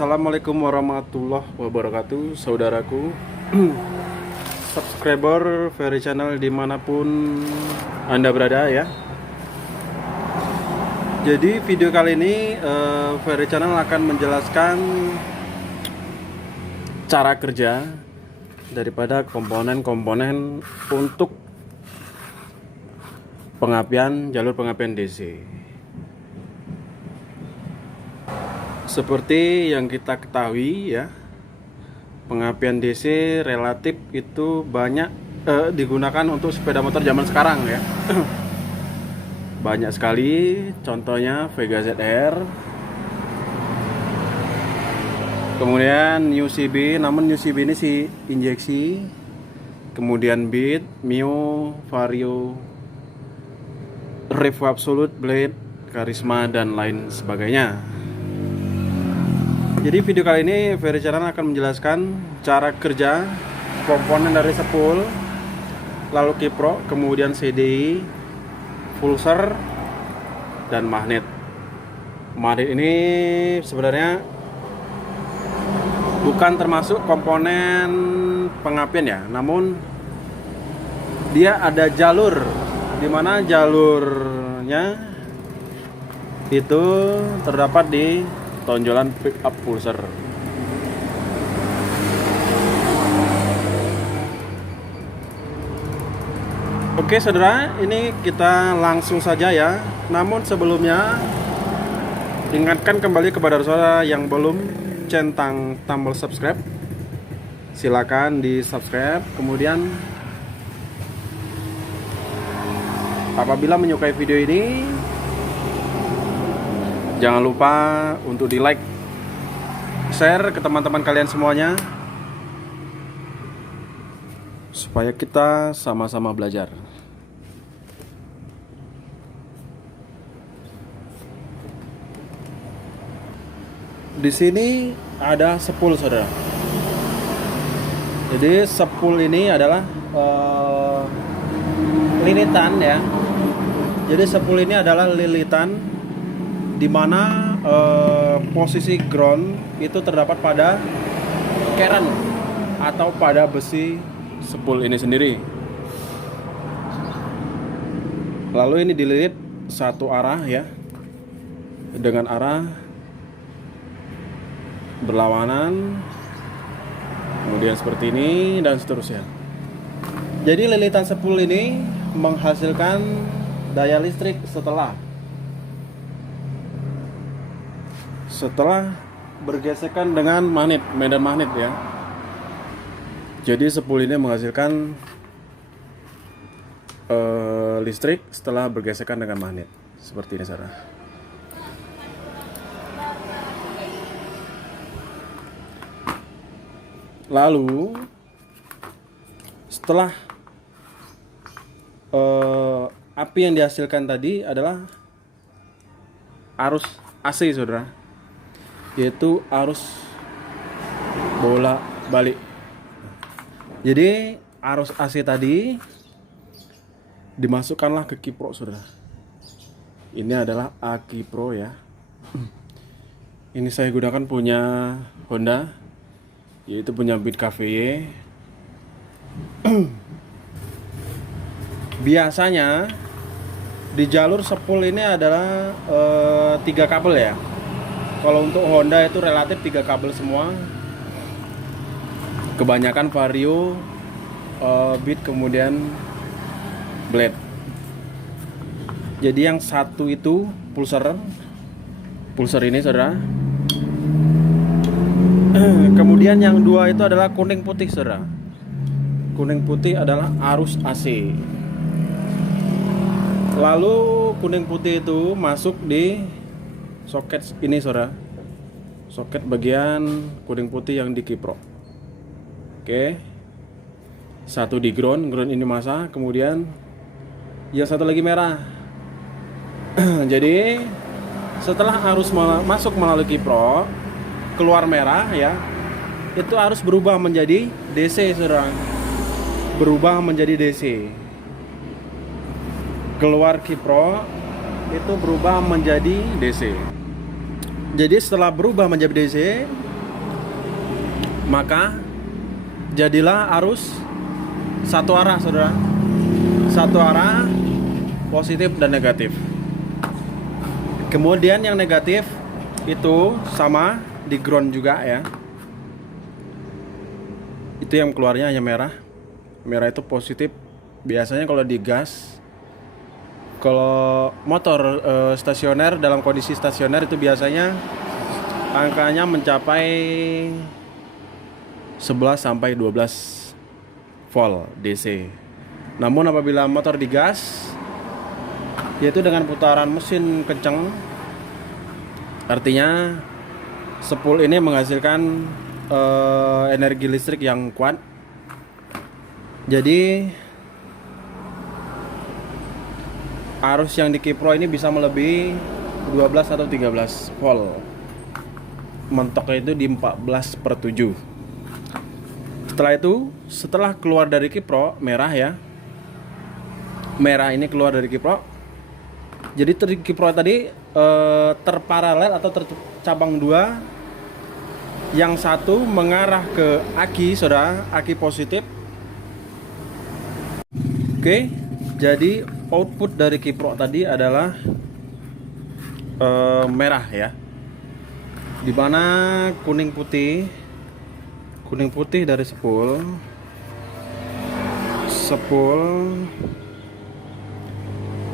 Assalamualaikum warahmatullahi wabarakatuh, saudaraku, subscriber Ferry Channel dimanapun Anda berada ya. Jadi video kali ini Ferry Channel akan menjelaskan cara kerja daripada komponen-komponen untuk jalur pengapian DC. Seperti yang kita ketahui ya, pengapian DC relatif itu banyak digunakan untuk sepeda motor zaman sekarang ya. Banyak sekali, contohnya Vega ZR, kemudian UCB, namun UCB ini si injeksi, kemudian Beat, Mio, Vario, Revo Absolute, Blade, Karisma, dan lain sebagainya. Jadi video kali ini Ferry Channel akan menjelaskan cara kerja komponen dari sepul, lalu kiprok, kemudian CDI, pulser, dan magnet. Magnet ini sebenarnya bukan termasuk komponen pengapian ya, namun dia ada jalur, dimana jalurnya itu terdapat di tonjolan pick up pulser. Oke saudara, ini kita langsung saja ya. Namun sebelumnya, ingatkan kembali kepada saudara yang belum centang tombol subscribe, silakan di subscribe. Kemudian apabila menyukai video ini, jangan lupa untuk di like, share ke teman-teman kalian semuanya, supaya kita sama-sama belajar. Di sini ada sepul saudara. Jadi sepul ini adalah lilitan ya. Jadi sepul ini adalah lilitan di mana posisi ground itu terdapat pada keren atau pada besi sepul ini sendiri. Lalu ini dililit satu arah ya, dengan arah berlawanan, kemudian seperti ini dan seterusnya. Jadi lilitan sepul ini menghasilkan daya listrik setelah bergesekan dengan magnet, medan magnet ya. Jadi sepul ini menghasilkan listrik setelah bergesekan dengan magnet, seperti ini saudara. Lalu setelah api yang dihasilkan tadi adalah arus AC saudara, yaitu arus bola balik. Jadi arus AC tadi dimasukkanlah ke kiprok saudara. Ini adalah Akipro ya. Ini saya gunakan punya Honda, yaitu punya Beat KVY. Biasanya di jalur sepul ini adalah 3 kabel ya. Kalau untuk Honda itu relatif 3 kabel semua. Kebanyakan Vario, Beat, kemudian Blade. Jadi yang satu itu pulser ini saudara. Kemudian yang dua itu adalah kuning putih saudara. Kuning putih adalah arus AC. Lalu kuning putih itu masuk di soket ini saudara. Soket bagian kuning putih yang di kiprok. Oke. Satu di ground ini masa, kemudian yang satu lagi merah. Jadi setelah arus masuk melalui kiprok, keluar merah ya, itu harus berubah menjadi DC saudara. Berubah menjadi DC. Keluar kiprok itu berubah menjadi DC. Jadi setelah berubah menjadi DC, maka jadilah arus satu arah, saudara. Satu arah, positif dan negatif. Kemudian yang negatif itu sama di ground juga ya. Itu yang keluarnya hanya merah. Merah itu positif. Biasanya kalau di gas, kalau motor stasioner, dalam kondisi stasioner itu biasanya angkanya mencapai 11 sampai 12 volt DC. Namun apabila motor digas, yaitu dengan putaran mesin kencang, artinya spool ini menghasilkan energi listrik yang kuat. Jadi arus yang dikipro ini bisa melebihi 12 atau 13 volt. Mentoknya itu di 14/7. Setelah itu, setelah keluar dari kipro merah ya, merah ini keluar dari kipro, jadi kipro tadi terparalel atau tercabang dua. Yang satu mengarah ke aki, saudara, aki positif. Oke, jadi output dari kipro tadi adalah merah ya, dimana kuning putih dari spool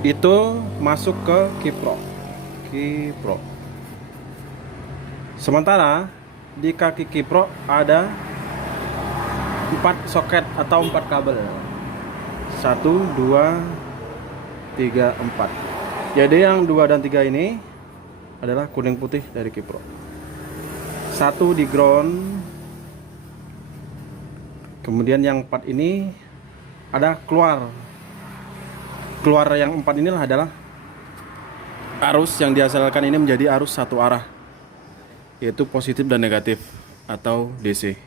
itu masuk ke kipro. Sementara di kaki kipro ada 4 soket atau 4 kabel. 1, 2, 3, 4. Jadi yang 2 dan 3 ini adalah kuning putih dari kipro. 1 di ground. Kemudian yang 4 ini ada keluar yang 4 inilah adalah arus yang dihasilkan ini menjadi arus satu arah, yaitu positif dan negatif atau DC.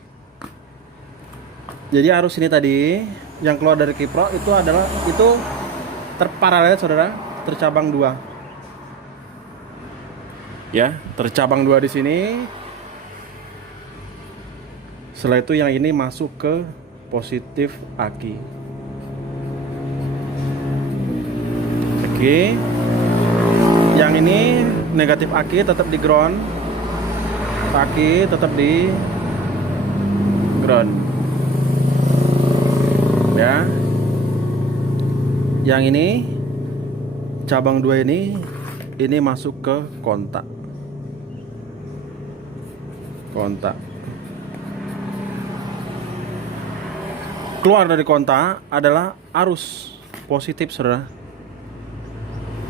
Jadi arus ini tadi yang keluar dari kipro itu terparalel, saudara, tercabang dua. Ya, tercabang dua di sini. Setelah itu yang ini masuk ke positif aki. Oke. Yang ini negatif aki tetap di ground. Aki tetap di ground. Ya. Yang ini cabang dua ini masuk ke kontak. Keluar dari kontak adalah arus positif, saudara.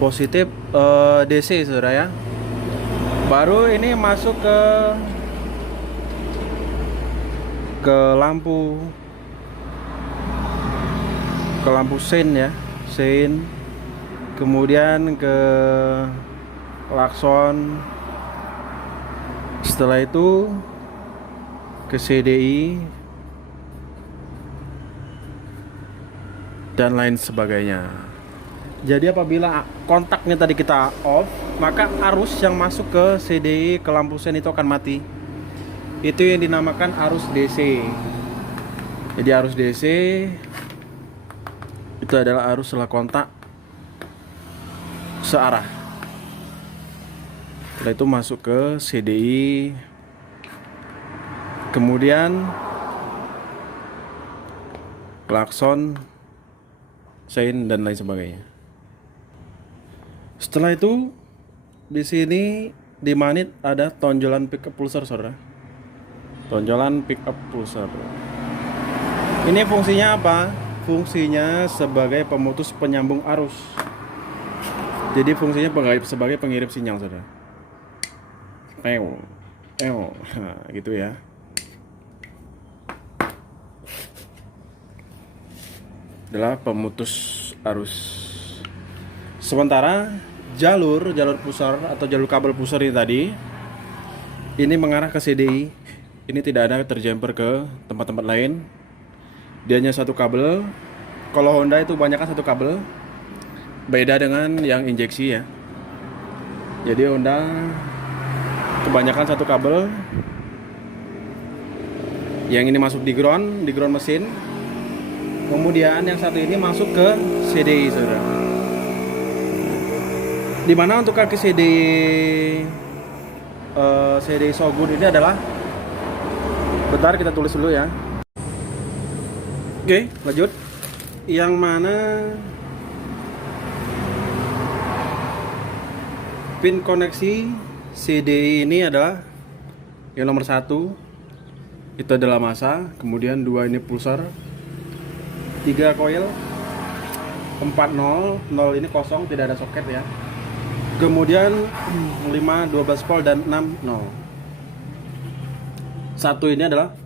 Positif DC, saudara ya. Baru ini masuk ke lampu sein ya, sein. Kemudian ke klakson. Setelah itu ke CDI dan lain sebagainya. Jadi apabila kontaknya tadi kita off, maka arus yang masuk ke CDI, ke lampu sen itu akan mati. Itu yang dinamakan arus DC. Jadi arus DC itu adalah arus setelah kontak searah. Setelah itu masuk ke CDI, kemudian klakson, sein dan lain sebagainya. Setelah itu di sini di manit ada tonjolan pickup pulser, saudara. Tonjolan pickup pulser. Ini fungsinya apa? Fungsinya sebagai pemutus penyambung arus. Jadi fungsinya sebagai pengirim sinyal, saudara. Nah, gitu ya. Adalah pemutus arus. Sementara jalur pusar atau jalur kabel pusar ini tadi ini mengarah ke CDI. Ini tidak ada terjumper ke tempat-tempat lain. Dia hanya satu kabel. Kalau Honda itu banyakkan satu kabel. Beda dengan yang injeksi ya. Jadi Honda kebanyakan satu kabel. Yang ini masuk di ground mesin. Kemudian yang satu ini masuk ke CDI, saudara. Dimana untuk kaki CDI so good ini adalah, bentar kita tulis dulu ya. Oke, lanjut. Yang mana pin koneksi CDI ini adalah yang nomor 1 itu adalah massa, kemudian 2 ini pulsar, 3 coil, 4 0 ini kosong, tidak ada soket ya. Kemudian 5 12 volt dan 6 0. Satu ini adalah,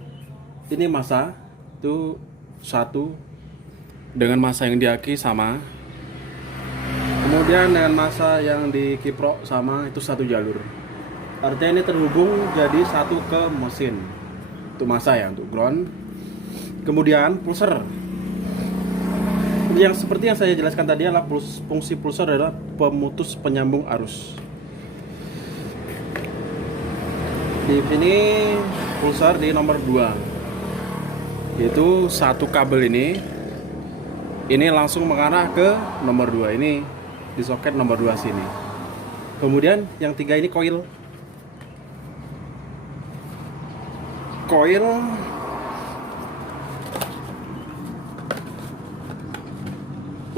ini massa itu 1 dengan massa yang di aki sama. Kemudian dengan massa yang di kiprok sama, itu 1 jalur. Artinya ini terhubung jadi 1 ke mesin. Untuk massa ya, untuk ground. Kemudian pulser. Yang seperti yang saya jelaskan tadi adalah fungsi pulser adalah pemutus penyambung arus. Di sini pulsar di nomor 2. Yaitu 1 kabel ini langsung mengarah ke nomor 2. Ini di soket nomor 2 sini. Kemudian yang 3 ini coil.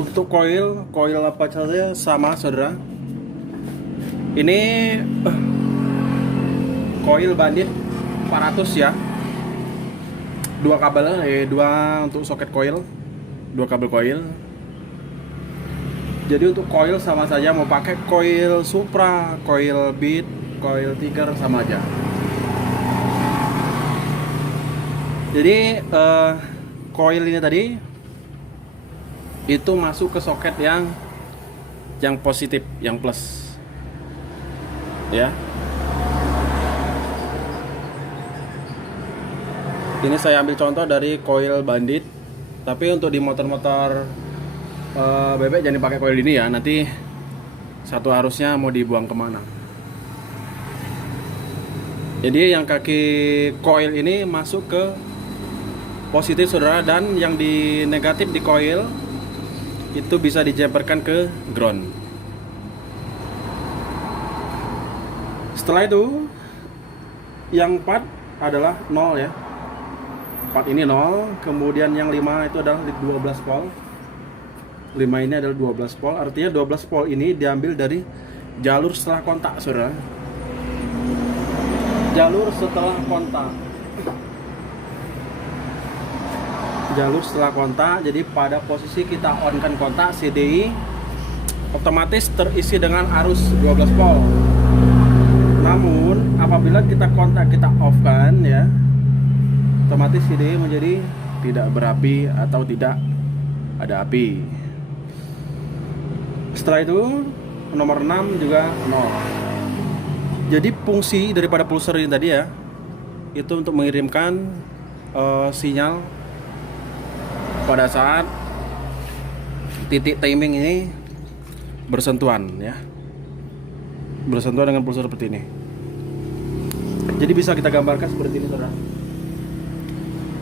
Untuk coil apa saja sama, saudara. Ini coil bandit 400 ya. 2 kabel, 2 untuk soket coil, 2 kabel coil. Jadi untuk coil sama saja, mau pakai coil Supra, coil Beat, coil Tiger sama aja. Jadi coil ini tadi itu masuk ke soket yang positif, yang plus ya. Ini saya ambil contoh dari coil bandit, tapi untuk di motor-motor bebek jangan dipakai coil ini ya, nanti satu arusnya mau dibuang kemana. Jadi yang kaki coil ini masuk ke positif, saudara, dan yang di negatif di coil itu bisa dijemperkan ke ground. Setelah itu yang 4 adalah 0 ya. 4 ini 0, kemudian yang 5 itu adalah 12 volt. 5 ini adalah 12 volt, artinya 12 volt ini diambil dari jalur setelah kontak, saudara. Jalur setelah kontak. Jalur setelah kontak, jadi pada posisi kita on kan kontak CDI otomatis terisi dengan arus 12 volt. Namun apabila kita kontak, kita off kan ya, otomatis CDI menjadi tidak berapi atau tidak ada api. Setelah itu nomor 6 juga 0. Jadi fungsi daripada pulser ini tadi ya, itu untuk mengirimkan sinyal pada saat titik timing ini bersentuhan ya, bersentuhan dengan pulser seperti ini. Jadi bisa kita gambarkan seperti ini, saudara.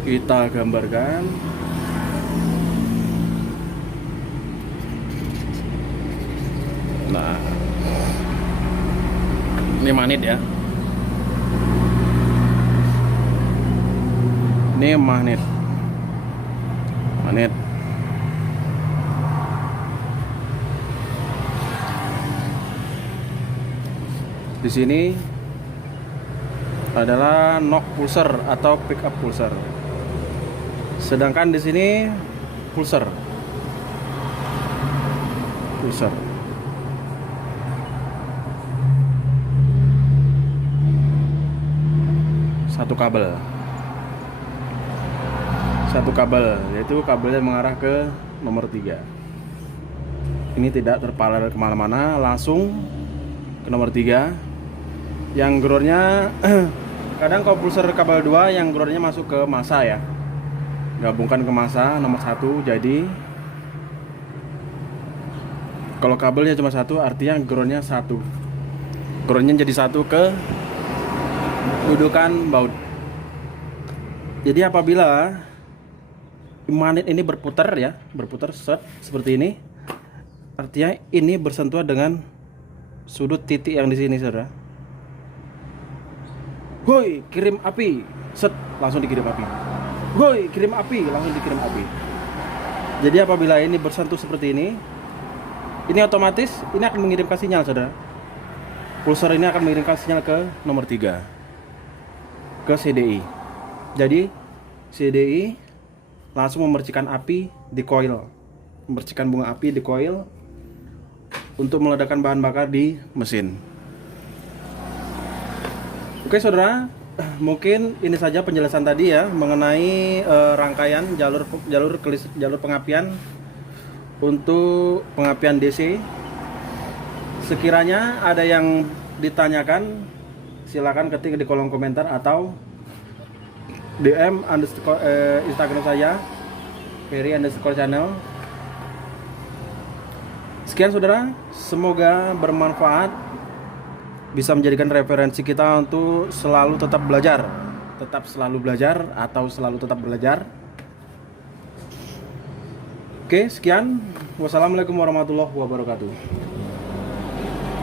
Kita gambarkan. Nah, ini magnet ya. Ini magnet. Di sini adalah knock pulser atau pick up pulser. Sedangkan di sini pulser. Satu kabel, yaitu kabelnya mengarah ke nomor 3. Ini tidak terparalel kemana-mana, langsung ke nomor 3. Yang groundnya kadang kalau pulser kabel 2 yang groundnya masuk ke massa ya, gabungkan ke massa nomor 1. Jadi kalau kabelnya cuma 1, artinya groundnya 1. Groundnya jadi 1 ke dudukan baut. Jadi apabila magnet ini berputar ya, berputar set seperti ini, artinya ini bersentuhan dengan sudut titik yang di sini, saudara. Woi, kirim api, set, langsung dikirim api. Woi, kirim api, langsung dikirim api. Jadi apabila ini bersentuh seperti ini otomatis ini akan mengirimkan sinyal, saudara. Pulsar ini akan mengirimkan sinyal ke nomor 3, ke CDI. Jadi CDI langsung memercikan api di coil, memercikan bunga api di coil untuk meledakkan bahan bakar di mesin. Oke saudara, mungkin ini saja penjelasan tadi ya mengenai rangkaian jalur pengapian untuk pengapian DC. Sekiranya ada yang ditanyakan, silakan ketik di kolom komentar atau DM Instagram saya Ferry_channel. Sekian saudara, semoga bermanfaat, bisa menjadikan referensi kita untuk selalu tetap belajar, atau selalu tetap belajar. Oke, sekian. Wassalamualaikum warahmatullahi wabarakatuh.